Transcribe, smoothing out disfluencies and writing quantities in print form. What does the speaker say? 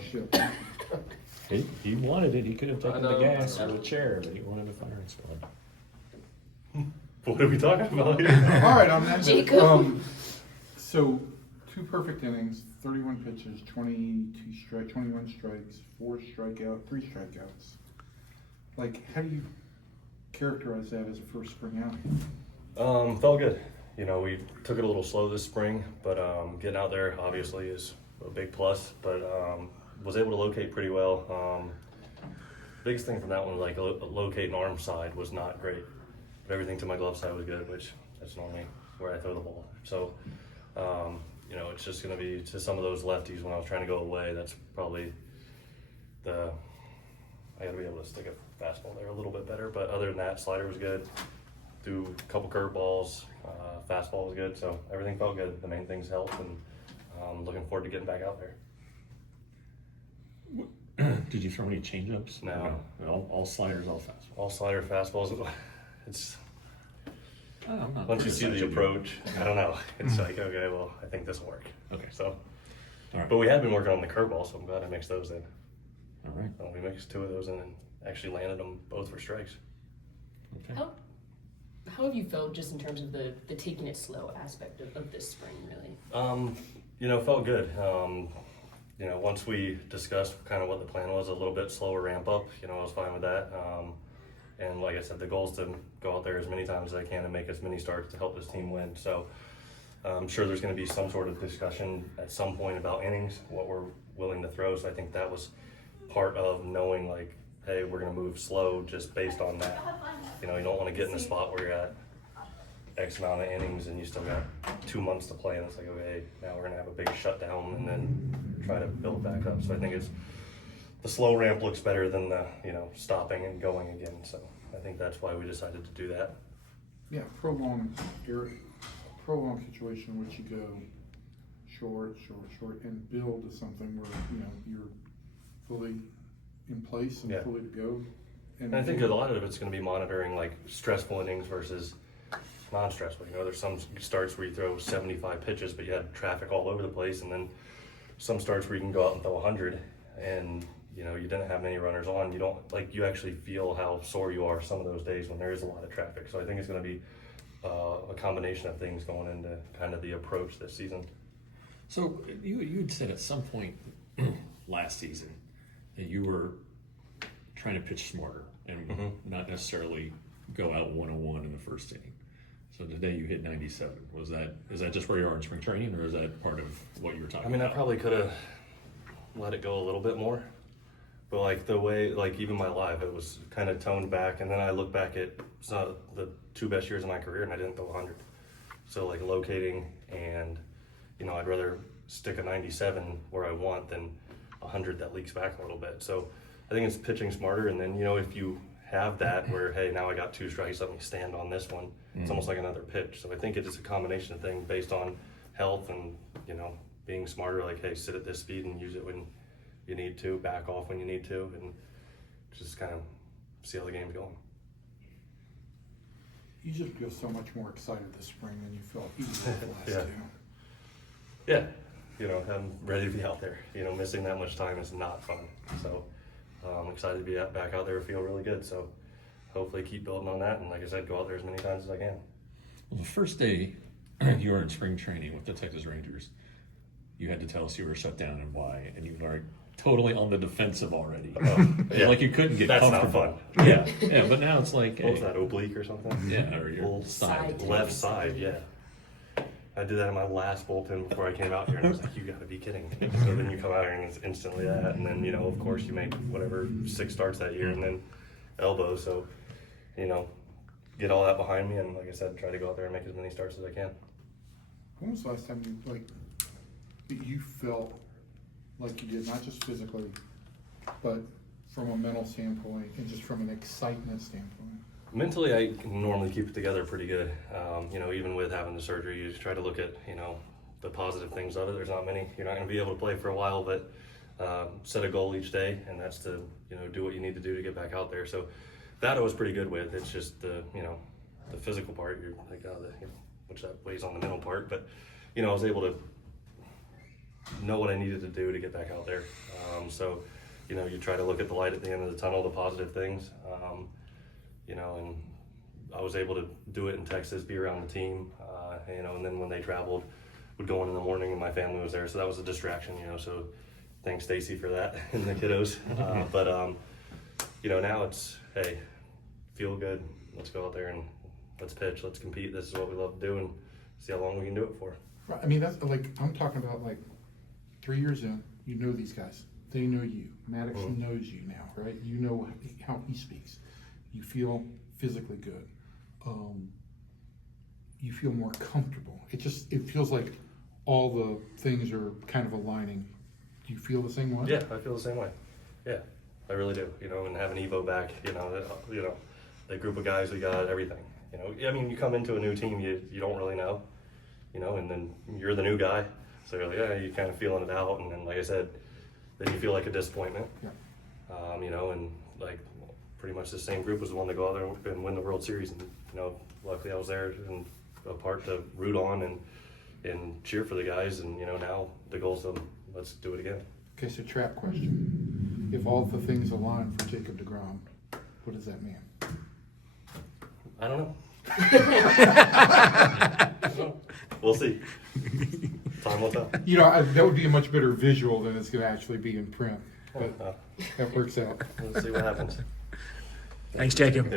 ship. He wanted it. He could have taken the gas Yeah. or the chair, but he wanted a firing squad. What are we talking about here? All right, on that note, Jacob. so 2 perfect innings, 31 pitches, 21 strikes, 3 strikeouts. Like, how do you characterize that as a first spring outing? Felt good. You know, we took it a little slow this spring, but getting out there obviously is a big plus. But was able to locate pretty well. Biggest thing from that one, like locating arm side, was not great. But everything to my glove side was good, which that's normally where I throw the ball. So, you know, it's just going to be to some of those lefties when I was trying to go away. That's probably I got to be able to stick a fastball there a little bit better. But other than that, slider was good. Threw a couple curveballs. Fastball was good. So everything felt good. The main thing's health, and looking forward to getting back out there. Did you throw any changeups? No. All sliders, all fastballs. All slider fastballs. It's I'm not once you see the criticizing you. approach, I don't know. It's like, okay, well, I think this will work. Okay. So, All right. but we have been working on the curveball, so I'm glad I mixed those in. All right. We mixed 2 of those in and actually landed them both for strikes. Okay. How have you felt just in terms of the taking it slow aspect of this spring, really? You know, felt good. You know, once we discussed kind of what the plan was, a little bit slower ramp up, you know, I was fine with that. And like I said, the goal is to go out there as many times as I can and make as many starts to help this team win. So I'm sure there's going to be some sort of discussion at some point about innings, what we're willing to throw. So I think that was part of knowing, like, hey, we're going to move slow just based on that. You know, you don't want to get in a spot where you're at X amount of innings and you still got 2 months to play, and it's like, okay, now we're going to have a big shutdown and then try to build back up. So I think the slow ramp looks better than the, you know, stopping and going again. So I think that's why we decided to do that. Yeah, prolonged situation in which you go short, and build to something where, you know, you're fully in place and Yeah. fully to go. And I think a lot of it's going to be monitoring like stressful innings versus non-stressful. You know, there's some starts where you throw 75 pitches, but you had traffic all over the place, and then some starts where you can go out and throw 100, and you know, you didn't have many runners on. You don't, like, you actually feel how sore you are some of those days when there is a lot of traffic. So I think it's going to be a combination of things going into kind of the approach this season. So you'd said at some point last season that you were trying to pitch smarter and not necessarily go out 101 in the first inning. So today you hit 97. Is that just where you are in spring training, or is that part of what you were talking about? I probably could have let it go a little bit more, but like the way, like even my live, it was kind of toned back. And then I look back at the 2 best years of my career, and I didn't throw 100. So like locating, and you know, I'd rather stick a 97 where I want than 100 that leaks back a little bit. So I think it's pitching smarter. And then, you know, if you have that where, hey, now I got 2 strikes, let me stand on this one. It's almost like another pitch. So I think it is a combination of things based on health and, you know, being smarter, like, hey, sit at this speed and use it when you need to, back off when you need to, and just kind of see how the game's going. You just feel so much more excited this spring than you felt either of the last 2. Yeah, you know, I'm ready to be out there. You know, missing that much time is not fun. So I'm excited to be back out there and feel really good. So hopefully keep building on that, and like I said, go out there as many times as I can. Well, the first day you were in spring training with the Texas Rangers, you had to tell us you were shut down and why, and you were totally on the defensive already. Yeah. Like you couldn't get That's comfortable. not fun. Yeah, but now it's like, What was hey, that, oblique or something? yeah, or your Old side. left side, yeah. I did that in my last bullpen before I came out here, and I was like, you gotta be kidding me. So then you come out here and it's instantly that, and then, you know, of course you make whatever 6 starts that year, and then elbow. So, you know, get all that behind me, and like I said, try to go out there and make as many starts as I can. When was the last time you felt like you did, not just physically, but from a mental standpoint and just from an excitement standpoint? Mentally, I can normally keep it together pretty good. You know, even with having the surgery, you just try to look at, you know, the positive things of it. There's not many. You're not going to be able to play for a while, but set a goal each day, and that's to, you know, do what you need to do to get back out there. So that I was pretty good with. It's just the, you know, the physical part, you're like, you know, which that weighs on the mental part. But, you know, I was able to know what I needed to do to get back out there. So, you know, you try to look at the light at the end of the tunnel, the positive things, you know, and I was able to do it in Texas, be around the team, you know, and then when they traveled, would go in the morning and my family was there. So that was a distraction, you know, so thanks Stacy for that and the kiddos. But, you know, now it's, hey, feel good. Let's go out there and let's pitch, let's compete. This is what we love to do and see how long we can do it for. Right, I mean, that's like, I'm talking about like 3 years in, you know these guys. They know you. Maddox knows you now, right? You know how he speaks. You feel physically good. You feel more comfortable. It feels like all the things are kind of aligning. Do you feel the same way? Yeah, I feel the same way. Yeah, I really do. You know, and having Evo back, you know, the group of guys, we got everything. You know, I mean, you come into a new team, you don't really know, you know, and then you're the new guy, so you're like, yeah, you're kind of feeling it out, and then, like I said, then you feel like a disappointment. Yeah. You know, and like pretty much the same group was the one to go out there and win the World Series, and you know, luckily I was there and a part to root on and cheer for the guys, and you know, now the goal's to let's do it again. Okay, so trap question. If all the things align for Jacob deGrom, what does that mean? I don't know. We'll see. Time will tell. You know, that would be a much better visual than it's going to actually be in print, but that works out. We'll see what happens. Thanks, Jacob. Yep.